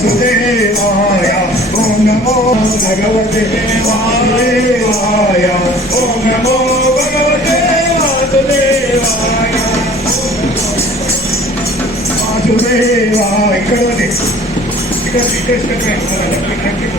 వాసుదేవాయ ఓం నమో భగవతే వాసుదేవాయ ఓం నమో భగవతే వాసుదేవాయ వాసుదేవా ఇక్కడ ఇక్కడ ఇక్కడ ఇక్కడ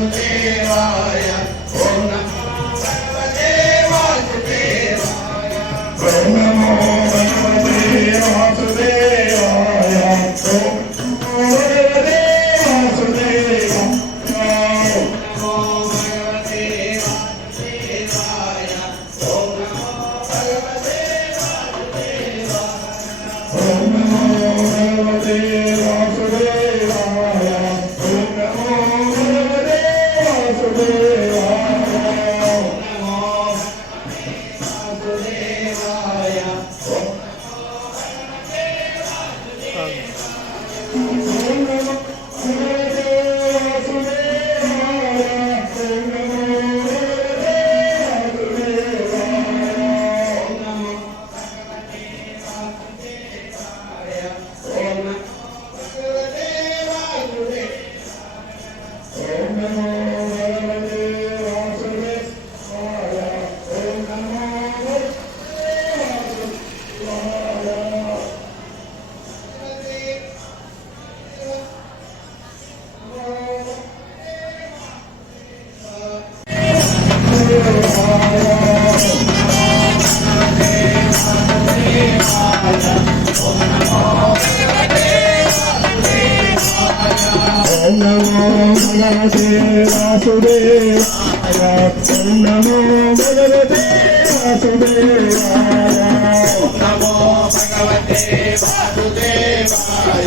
Yeah. Senhor. వాసుదే నమో భగవతే నమో భగవతే వాసుదేవాయ.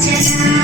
Angela.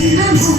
你看不。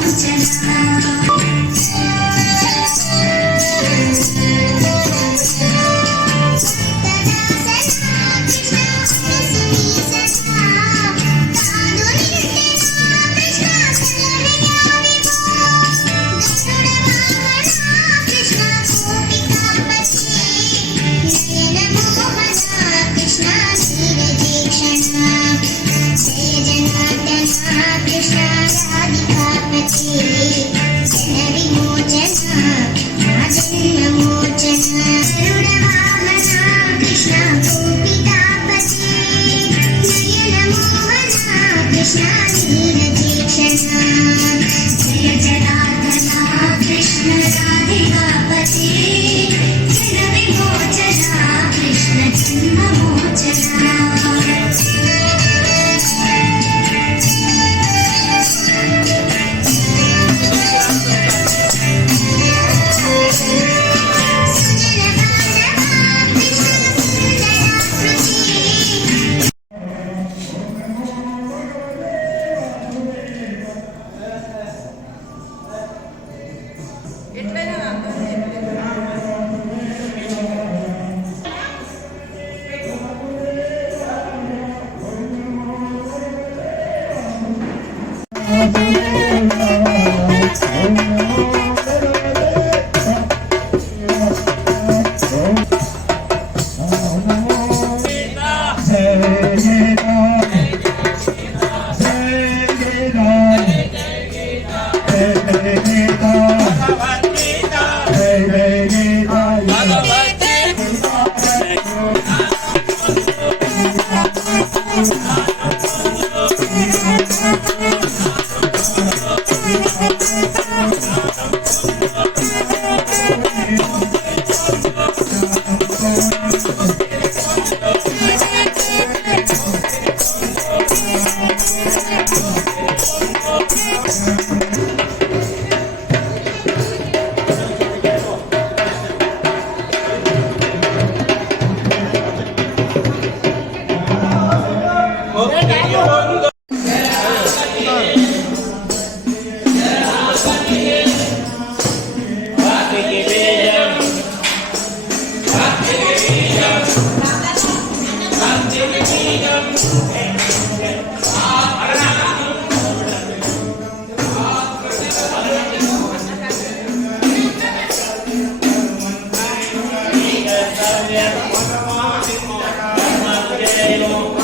కృష్ణం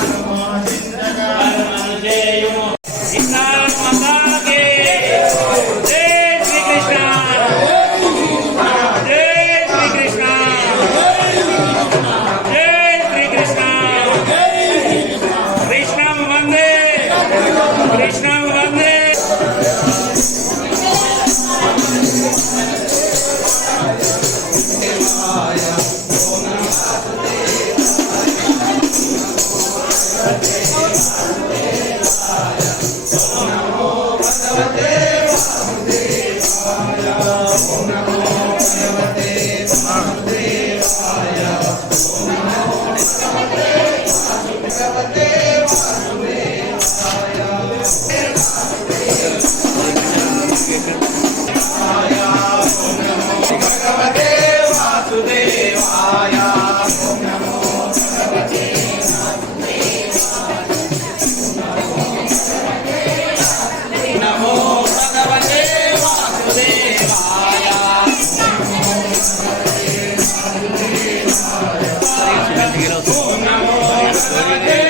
Hey.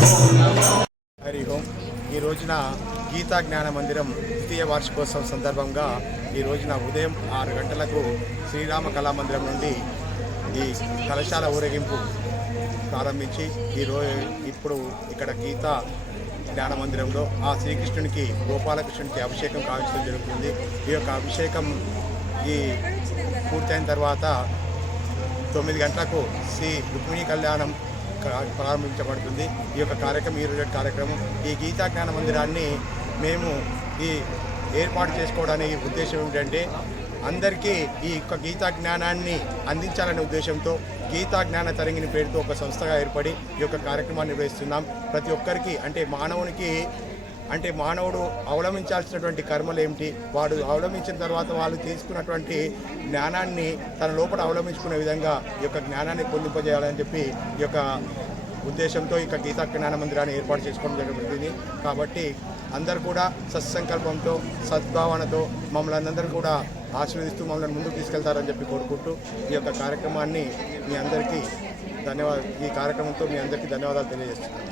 Oh, no, no. నిర్వహించిన గీతా జ్ఞాన మందిరం ద్వితీయ వార్షికోత్సవం సందర్భంగా ఈ రోజున ఉదయం ఆరు గంటలకు శ్రీరామ కళామందిరం నుండి ఈ కళాశాల ఊరేగింపు ప్రారంభించి ఈ ఇప్పుడు ఇక్కడ గీత జ్ఞాన మందిరంలో ఆ శ్రీకృష్ణునికి గోపాలకృష్ణునికి అభిషేకం కావించడం జరుగుతుంది. ఈ యొక్క అభిషేకం ఈ పూర్తయిన తర్వాత తొమ్మిది గంటలకు శ్రీ రుక్మిణి కళ్యాణం ప్రారంభించబడుతుంది. ఈ యొక్క కార్యక్రమం ఈ రోజు కార్యక్రమం ఈ గీతా జ్ఞాన మందిరాన్ని మేము ఈ ఏర్పాటు చేసుకోవడానికి ఉద్దేశం ఏమిటంటే అందరికీ ఈ యొక్క గీతా జ్ఞానాన్ని అందించాలనే ఉద్దేశంతో గీతా జ్ఞాన తరంగిని పేరుతో ఒక సంస్థగా ఏర్పడి ఈ యొక్క కార్యక్రమాన్ని నిర్వహిస్తున్నాం. ప్రతి ఒక్కరికి అంటే మానవునికి అంటే మానవుడు అవలంబించాల్సినటువంటి కర్మలు ఏమిటి? వాడు అవలంబించిన తర్వాత వాళ్ళు తీసుకున్నటువంటి జ్ఞానాన్ని తన లోపల అవలంబించుకునే విధంగా ఈ యొక్క జ్ఞానాన్ని పొందింపజేయాలని చెప్పి ఈ యొక్క ఉద్దేశంతో ఈ యొక్క గీతా జ్ఞాన మందిరాన్ని ఏర్పాటు చేసుకోవడం జరుగుతుంది కాబట్టి అందరు కూడా సత్సంకల్పంతో సద్భావనతో మమ్మల్ని అందరూ కూడా ఆశీర్వదిస్తూ మమ్మల్ని ముందుకు తీసుకెళ్తారని చెప్పి కోరుకుంటూ ఈ యొక్క కార్యక్రమాన్ని మీ అందరికీ ధన్యవాదాలు ఈ కార్యక్రమంతో మీ అందరికీ ధన్యవాదాలు తెలియజేస్తున్నాను.